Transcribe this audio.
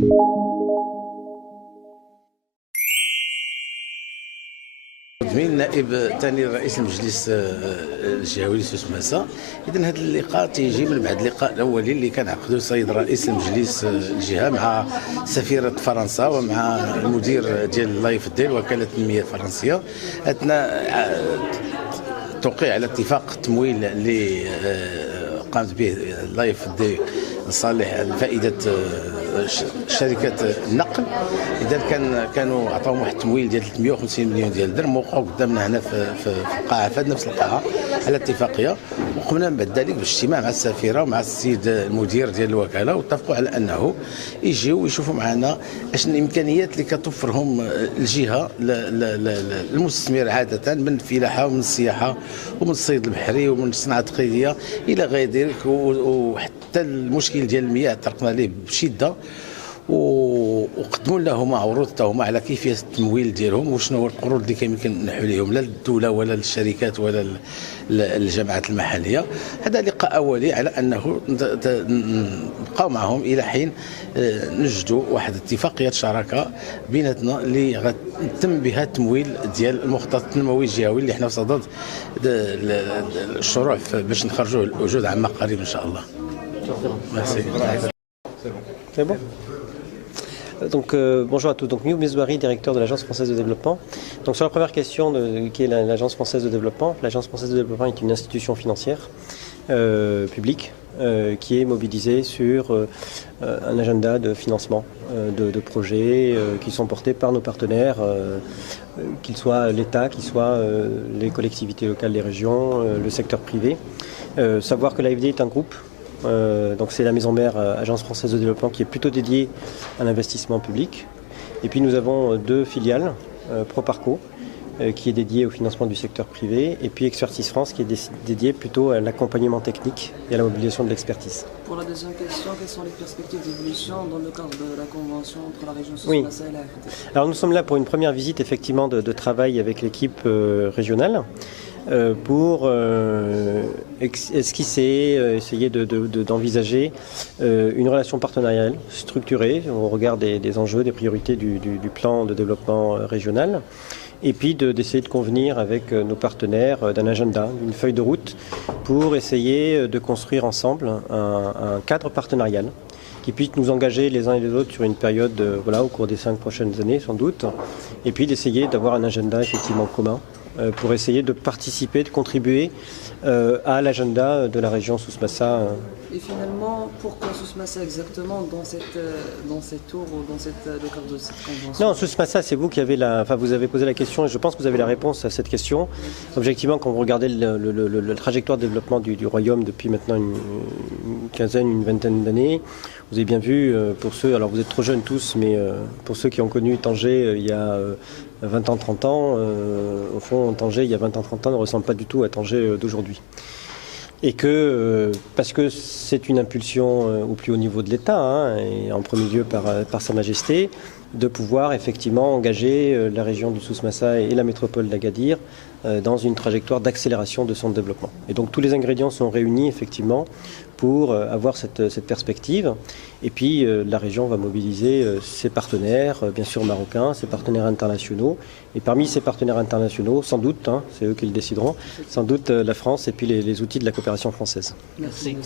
من نائب ثاني رئيس المجلس الجهوي لسوسماسا. اذا هذا اللقاء تيجي من بعد اللقاء الاولي اللي كان عقده السيد رئيس المجلس الجهه مع سفيره فرنسا ومع المدير ديال لايف دي وكاله التنميه الفرنسيه. اثناء توقيع على اتفاق التمويل اللي قامت به لايف دي لصالح فائده شركه النقل. اذا كانوا عطاهم واحد التمويل ديال 350 مليون ديال الدرهم، وقعوا قدامنا هنا في القاعه، في نفس القاعه على اتفاقيه. وقمنا بعد ذلك باجتماع مع السفيره ومع السيد المدير ديال الوكاله، واتفقوا على انه يجيو ويشوفوا معنا اشن الامكانيات اللي كتوفرهم الجهه المستثمر عاده من الفلاحه ومن السياحه ومن الصيد البحري ومن الصناعه التقليديه الى غير ذلك. وحتى المشكل ديال المياه طرقنا ليه بشده، وقدموا لهما عروض على كيفيه التمويل ديالهم وشنو هو القروض اللي كيمكن نمنحوا لهم لا للدوله ولا للشركات ولا الجامعات المحليه. هذا لقاء اولي على انه نبقاو معهم الى حين نجدوا واحد اتفاقيه شراكه بيناتنا اللي غتم بها التمويل ديال المخطط التنموي الجهوي اللي حنا في صدد الشروع باش نخرجوه لوجود عامه قريب ان شاء الله. C'est bon. Donc, bonjour à tous. Donc, Mioub Mezouari, directeur de l'Agence française de développement. Donc, sur la première question, qui est l'Agence française de développement, l'Agence française de développement est une institution financière publique qui est mobilisée sur un agenda de financement de projets qui sont portés par nos partenaires, qu'ils soient l'État, qu'ils soient les collectivités locales, les régions, le secteur privé. Savoir que l'AFD est un groupe. Donc c'est la maison mère Agence française de développement qui est plutôt dédiée à l'investissement public. Et puis nous avons deux filiales, ProParco qui est dédiée au financement du secteur privé, et puis Expertise France qui est dédiée plutôt à l'accompagnement technique et à la mobilisation de l'expertise. Pour la deuxième question, quelles sont les perspectives d'évolution dans le cadre de la convention entre la région Sousmassa et l'AFD? Alors nous sommes là pour une première visite effectivement de travail avec l'équipe régionale. Pour esquisser, essayer d'envisager une relation partenariale structurée au regard des enjeux, des priorités du plan de développement régional, et puis d'essayer de convenir avec nos partenaires d'un agenda, d'une feuille de route pour essayer de construire ensemble un cadre partenarial qui puisse nous engager les uns et les autres sur une période au cours des 5 prochaines années sans doute, et puis d'essayer d'avoir un agenda effectivement commun pour essayer de participer, de contribuer à l'agenda de la région Sousmassa. Et finalement, pourquoi Sousmassa exactement dans cette tour ou dans le cadre de cette convention? Non, Sousmassa, c'est vous qui avez vous avez posé la question et je pense que vous avez la réponse à cette question. Objectivement, quand vous regardez la trajectoire de développement du royaume depuis maintenant une quinzaine, une vingtaine d'années, vous avez bien vu, pour ceux, alors vous êtes trop jeunes tous, mais pour ceux qui ont connu Tanger il y a 20 ans, 30 ans, au fond, Tanger, il y a 20 ans, 30 ans, ne ressemble pas du tout à Tanger d'aujourd'hui. Et que, parce que c'est une impulsion au plus haut niveau de l'État, et en premier lieu par Sa Majesté, de pouvoir effectivement engager la région du Sousmassa et la métropole d'Agadir dans une trajectoire d'accélération de son développement. Et donc tous les ingrédients sont réunis effectivement pour avoir cette perspective. Et puis la région va mobiliser ses partenaires, bien sûr marocains, ses partenaires internationaux. Et parmi ces partenaires internationaux, sans doute, c'est eux qui le décideront, sans doute la France et puis les outils de la coopération française. Merci.